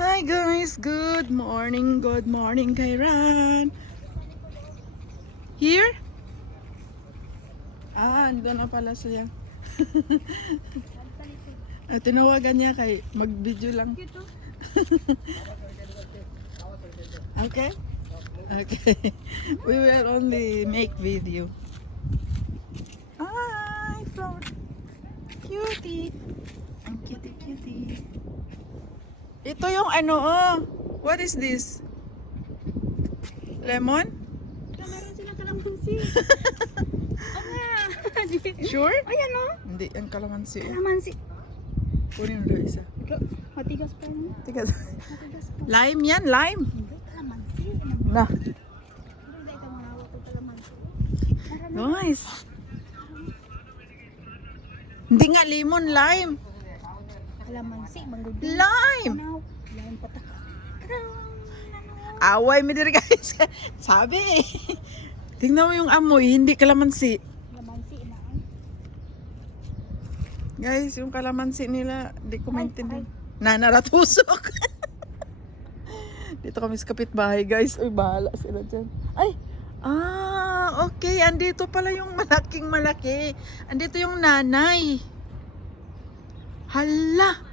Hi guys, good morning kay Ran. Here? Ando na pala siya. Tinawagan niya kay mag-video lang. Okay? Okay. We will only make video. Hi, flower. Cutie. Ang cutie. Ito yung ano, oh. What is this? Lemon? Meron silang kalamansi. Oo nga. Sure? Ayan o. Hindi, ang kalamansi. Kalamansi. Kunin mo daw isa. Matigas pa yun. Tigas. Matigas pa. Lime yan, lime. Hindi, kalamansi. Na. Hindi, ito mga hawa ko kalamansi. Nice. Hindi nga lemon, lime. Kalamansi, manggudi. Lime. Lime pataka. Away mo dito guys. Sabi eh. Tingnan mo yung amoy, hindi kalamansi. Kalamansi na. Guys, yung kalamansi nila, hindi ko maintindihan. Naratusok. Dito kami sa kapitbahay guys. Uy, bahala sila dyan. Ay! Okay. Andito pala yung malaki. Andito yung nanay. Hala!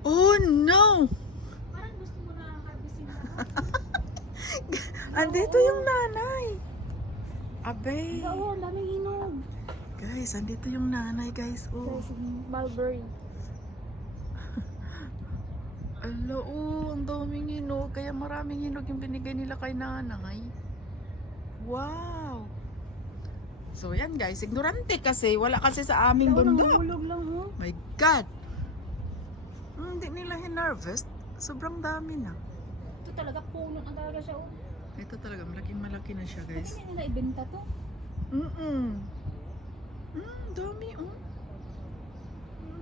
Oh no! Parang gusto mo na harvestin na. Andito yung nanay. Abay. Oo, ang daming hinog. Guys, andito yung nanay guys. Oh. Mulberry. Ala, oh, ang daming hinog. Kaya maraming hinog yung binigay nila kay nanay. Wow! So yan guys, ignorante kasi. Wala kasi sa aming bundok. Nahulog lang oh. My God! Hindi nila hinarvest. Sobrang dami na. Ito talaga puno ang talaga siya oh. Ito talaga, malaki na siya guys. Bakit nila ibenta to? Dami oh.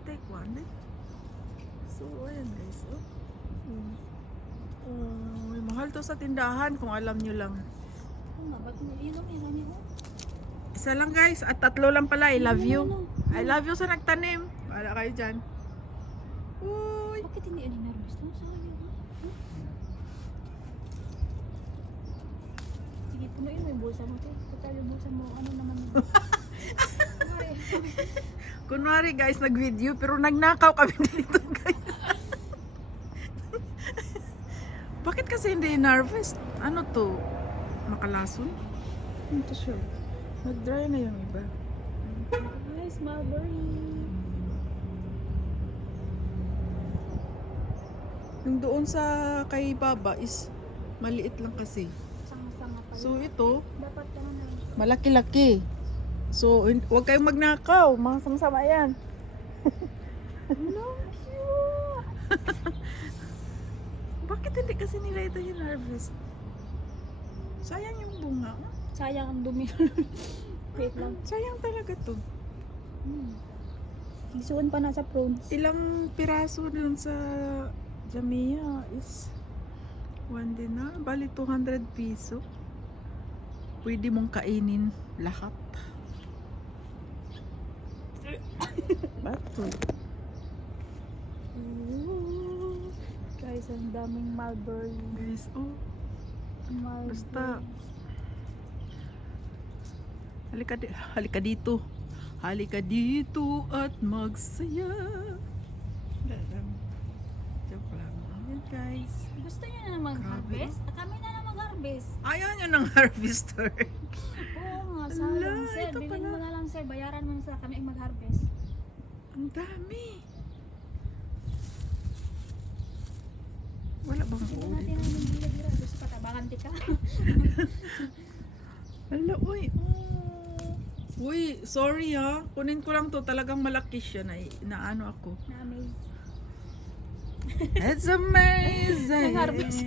Take one eh. So ayan guys oh. May mahal to sa tindahan kung alam nyo lang. Oo nga, ba't nilinom yan niya oh? Isa lang guys, at 3 lang pala. I love you. I love you sa nagtanim. Wala kayo dyan. Uy! Bakit hindi yan hinarvest no? Sayang oh. Sige, punuin mo yung bulsa mo te. Total yung bulsa mo, ano naman yun? Kunwari guys, nag-video pero nagnakaw kami dito guys. Bakit kasi hindi in-harvest? Ano to? Makalason? Ano to siya? Mag-dry na yung iba. Nice, mulberry. Yung doon sa kay Baba is maliit lang kasi. Sanga-sanga pa yun. So ito, Dapat naman na. malaki-laki. So, huwag kayong magnakaw. Mga sama-sama yan. No, cute! Bakit hindi kasi nila ito yung harvest? Sayang yung bunga. Sayang ang dumi. Wait lang. Sayang talaga to. Isuon pa na sa prawns. Ilang piraso dun sa Jamia is 1 dinar. Bali 200 piso. Pwede mong kainin lahat. Bato. Ooh. Guys, ang daming mulberry. Guys, oh. Mulberry. Basta. Halika dito. Halika dito at magsaya. Joke lang. Ayan guys. Gusto niyo na mag-harvest? Kami na lang mag-harvest. Ayaw nyo ng harvester. Oo nga, Ala, sayang sir. ito Bilhin pala. mo na lang sir. Bayaran mo na sa kami ang mag-harvest. Ang dami. Wala bang Hindi ulit? natin ang gila-gila. Gusto pa tabangan ka. Hala, uy. Uy, sorry ha. Kunin ko lang to. Talagang malaki siya na ano ako. Na-amaze. It's amazing. Nag-harvest.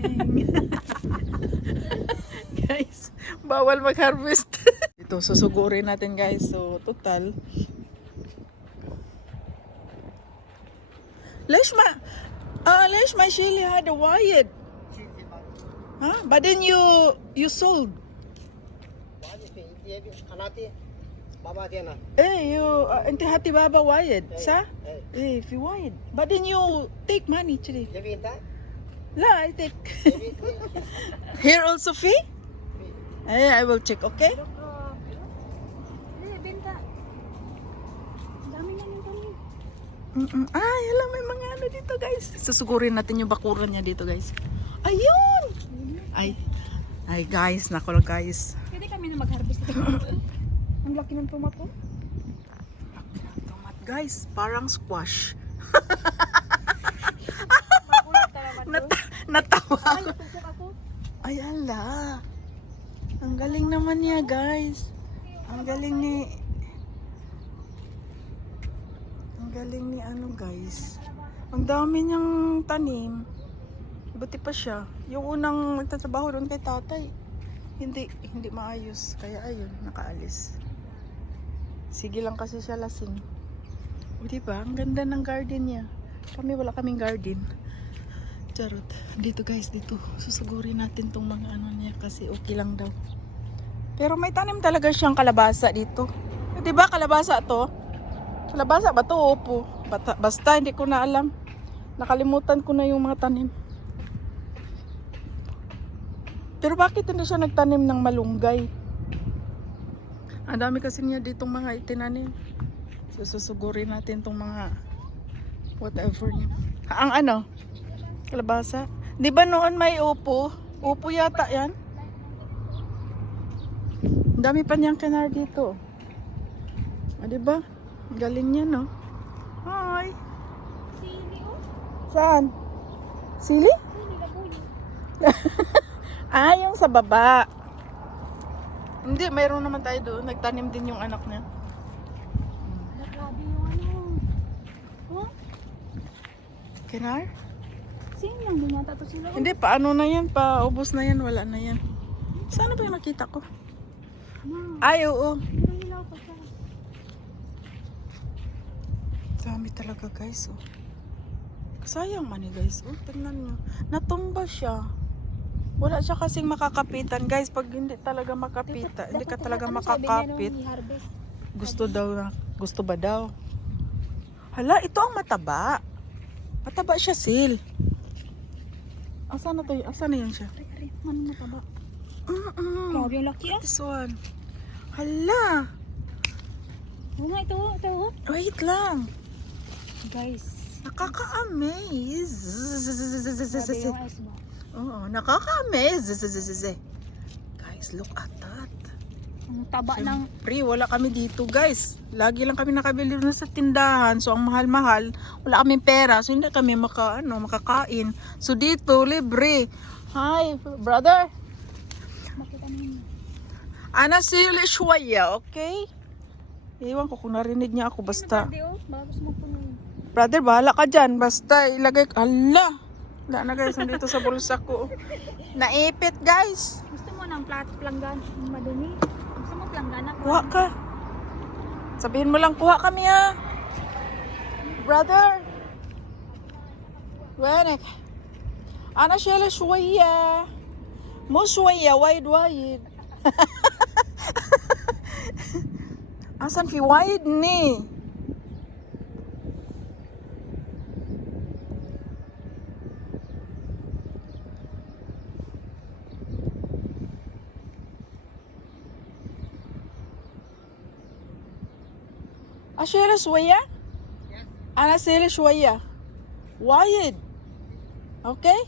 Guys, bawal mag-harvest. Ito, susugurin natin guys. So, total. ليش ما شيلي هذا وايد ها بعدين you sold Baba dia na. Eh, you, انت هاتي بابا وايد صح؟ Eh, ايه في وايد. بعدين you take money today. jadi kita. لا I take. Jadi Here also fee? Eh, I will check, okay? Hindi, benta. Ang dami na yung kami. Ay, alam, may mga ano dito, guys. Susugurin natin yung bakuran niya dito, guys. Ayun! Ay, guys, nako guys. Pwede kami na mag-harvest ito. Ang laki ng tomato. Tomat, guys, parang squash. Magulat ka naman doon. Natawa Ay, ako. natusok ako. Ay, ala. Ang galing naman niya, guys. Ang galing ni ano, guys. Ang dami niyang tanim. Buti pa siya. Yung unang nagtatrabaho doon kay tatay, hindi maayos. Kaya ayun, nakaalis. Sige lang kasi siya lasing. O diba? Ang ganda ng garden niya. Kami wala kaming garden. Charot. Dito guys, dito. Susugurin natin tong mga ano niya kasi okay lang daw. Pero may tanim talaga siyang kalabasa dito. O diba kalabasa to? Kalabasa ba to? Opo. Basta hindi ko na alam. Nakalimutan ko na yung mga tanim. Pero bakit hindi siya nagtanim ng malunggay? Ang dami kasi niya ditong mga itinanim. So, susugurin natin tong mga whatever niya. Ang ano? Kalabasa. Di ba noon may upo? Upo yata yan. Ang dami pa niyang kinar dito. Di ba? Galing niya, no? Hi! Sili, oh. Saan? Sili? Sili, labuyo. Ah, yung sa baba. Hindi, mayroon naman tayo doon. Nagtanim din yung anak niya. Grabe yung ano. Oh, Kinar? sino lang din yata to sila. Hindi, paano na yan? Paubos na yan, wala na yan. Saan ba yung nakita ko? Ay, oo. Pero hilaw pa siya. Dami talaga guys, oh. Sayang man eh guys, oh. Tingnan nyo. Natumba siya. Wala siya kasing makakapitan guys. Pag hindi talaga makapita, hindi ka talaga makakapit. Gusto ba daw? Hala, ito ang mataba. Mataba siya, Sil. Asa na yan siya? Ari, ano na pa ba? Mm-mm. Grabe yung laki, ah. This one. Hala. Oo nga, ito. Wait lang. Guys. Nakaka-amaze. Grabe yung ice mo. Oo, nakaka-amaze. Guys, look at that. Ang taba ng... Pre, wala kami dito guys. Lagi lang kami nakabili na sa tindahan. So, ang mahal-mahal. Wala kaming pera. So, hindi kami makakain. So, dito, libre. Hi, brother. Makita namin. Ana sili shwaya, okay? Iwan ko kung narinig niya ako. Basta. Grabe, oh. Bagus mo po nun. Brother, bahala ka dyan. Basta ilagay. Ala! Wala na guys, nandito sa bulsa ko. Naipit guys. Gusto mo ng planggan? Madumi? Gusto mo planggana ko? Kuha ka. Sabihin mo lang, kuha kami ha. Brother. Wenek. Ana shele shwaya. Mo shwaya, wide. Asan fi wide ni? أشيل شوية؟ أنا أشيل شوية وايد أوكي؟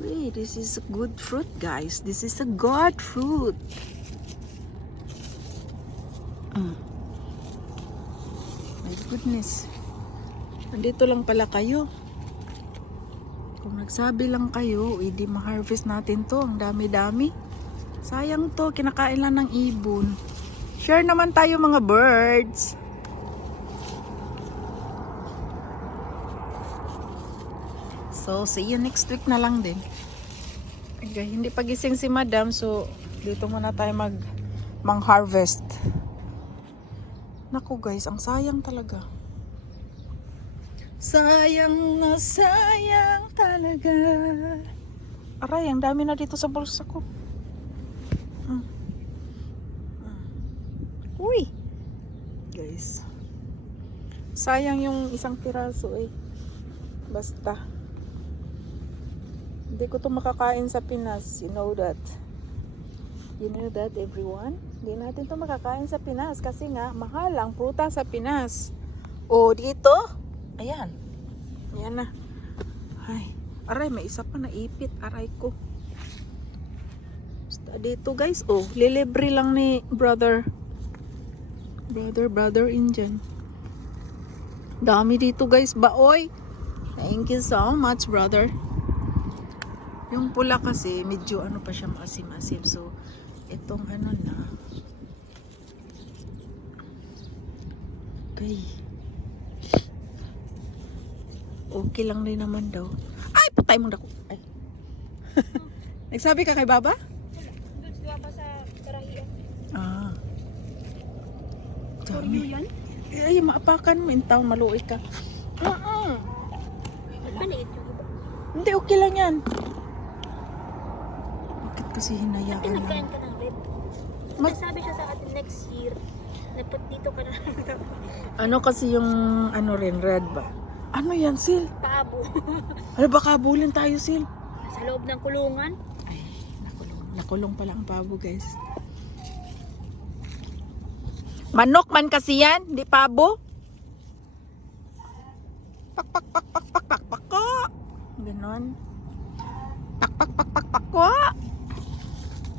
Wait, this is a good fruit guys. This is a god fruit. My goodness. Andito lang pala kayo. Kung nagsabi lang kayo, hindi ma-harvest natin to. Ang dami-dami. Sayang to, kinakain lang ng ibon. Share naman tayo mga birds. So, see you next week na lang din. Okay, hindi pa gising si madam, so dito muna tayo mang-harvest. Naku guys, ang sayang talaga. Sayang na sayang talaga. Aray, ang dami na dito sa bulsa ko. Mm. Mm. Uy! Guys. Sayang yung isang piraso eh. Basta. Hindi ko to makakain sa Pinas. You know that. You know that everyone? Hindi natin to makakain sa Pinas kasi nga mahal ang prutas sa Pinas. O dito, ayan. Ayan na. Ay, aray, may isa pa na ipit. Aray ko. Basta dito guys. Oh, lilibre lang ni brother. Brother Indian. Dami dito guys. Baoy. Thank you so much brother. Yung pula kasi medyo ano pa siya maasim-asim. So, itong ano na. Okay. Okay lang din naman daw. Ay, patay mo na ko. Ay. Nagsabi ka kay Baba? Doon sila pa sa karahian. Ah. For you yan? Ay, maapakan mo. Intaw, maluoy ka. Maliit yung iba. Hindi, okay lang yan. Bakit kasi hinayaan Pinagkain lang? ka ng red. Sabi siya sa atin next year, dapat dito ka na. Ano kasi yung ano rin, red ba? Ano yan, Sil? Paabo. Ano baka bulin tayo, Sil? Sa loob ng kulungan. Ay, nakulong. Nakulong pala ang pabo, guys. Manok man kasi yan, di pabo. Pak ko. Ganon. Pak ko.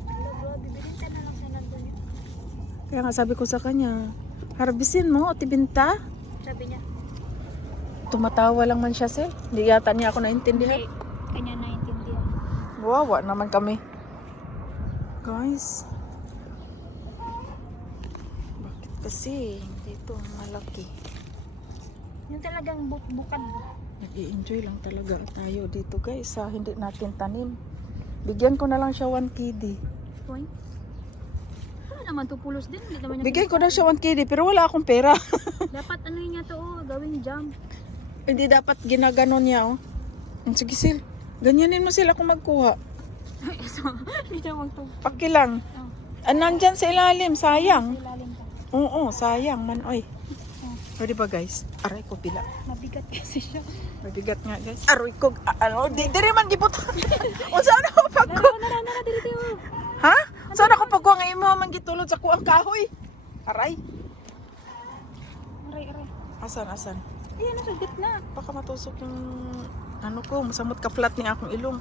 Hello bro, bibilin ka na lang sa nandun yun. Kaya nga sabi ko sa kanya, harbisin mo, tibinta. Sabi niya, Tumatawa lang man siya, Sil. Hindi yata niya ako naintindihan. hindi. Kanya naintindihan. Wawa naman kami. Guys. Bakit kasi dito malaki? Yung talagang bukad. Nag-i-enjoy lang talaga tayo dito guys sa hindi natin tanim. Bigyan ko na lang siya 1 KD. Point. Wala naman to pulos din. Hindi naman niya Bigyan ko na siya 1 KD pero wala akong pera. dapat ano yun niya to, gawing jam. Hindi dapat ginaganon niya oh. Sige Sil. Ganyanin mo sila kung magkuha. So, hindi na magto. Paki lang. Nandyan sa ilalim, sayang. Ilalim ka. Oo, sayang man oy. O diba guys? Aray ko pila. Mabigat kasi siya. Mabigat nga guys. Aroy ko, ano, di man gibot. O saan ako pagko? Nara, dito. Ha? Saan ako pagko ngayon mo man gitulod sa kuang kahoy? Aray. Aray. Asan? Ayan, nasa gitna. Baka matusok yung ano ko, masamot ka flat ni akong ilong.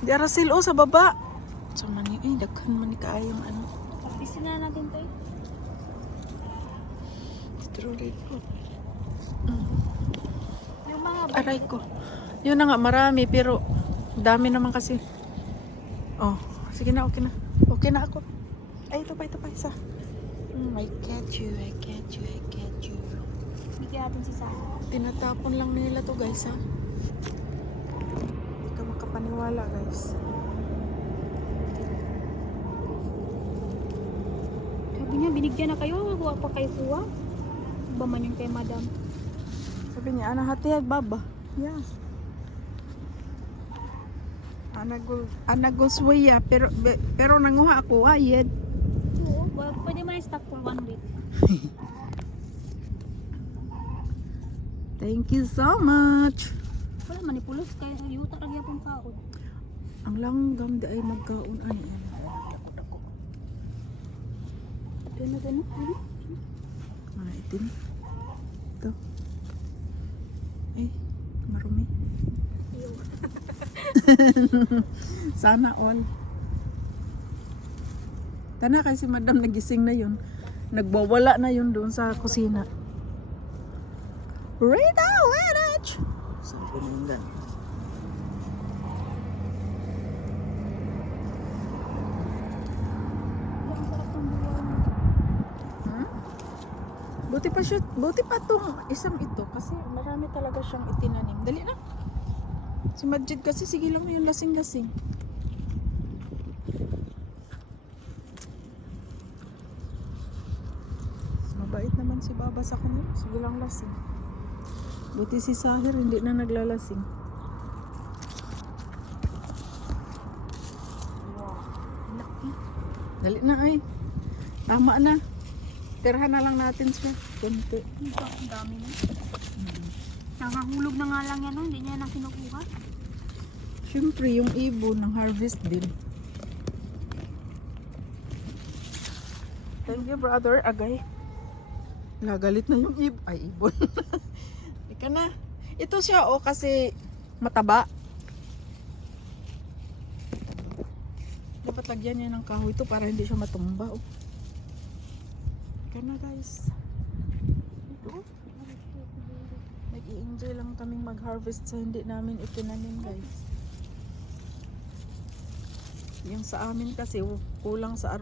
Di arasil o sa baba. So man yun, daghan man ni kaayong ano. Practicein na natin to eh. Truly ko. Yung mga Aray ko. Yun na nga, marami pero dami naman kasi. Oh, sige na, okay na. Okay na ako. Ay, ito pa, isa. I get you. bigyan natin si Sarah. Tinatapon lang nila to guys ha. Hindi ka makapaniwala guys. Sabi niya, binigyan na kayo. Huwag pa kayo kuha. Ba man yung kay madam. Sabi niya, ana hati baba. Yeah. Anagol suya pero nanguha ako ayed. Oo, pwede man i-stock for 1 week. Thank you so much. Wala man ipulos kaya yuta ra gyapon kaon. Ang langgam di ay magkaon ay. Dako. Gano. Mga itim. Ito. Marumi. Sana all. Tana kasi madam nagising na yun. Nagbawala na yun doon sa kusina. Rita Lenach! Sabi na yun dan. Ang sarap ng buwan. Buti pa tong isang ito kasi marami talaga siyang itinanim. Dali na. Si Majid kasi sige lang yung lasing-lasing. Mabait naman Nababasa ko niyo. Sige lang lasing. Buti si Sahir hindi na naglalasing. Wow. Laki. Dali na ay. Tama na. Tirhan na lang natin siya. Kunti. Ang dami na. Nakahulog na nga lang yan, no? Hindi niya na kinukuha. Siyempre, yung ibon ng harvest din. Thank you, brother. Agay. Nagalit na yung ibon. Ay, ibon. Ika na. Ito siya, oh, kasi mataba. Dapat lagyan niya ng kahoy ito para hindi siya matumba, oh. Ika na, guys. Ito. Nag-i-enjoy lang kaming mag-harvest sa hindi namin itinanim, guys. Yung sa amin kasi kulang sa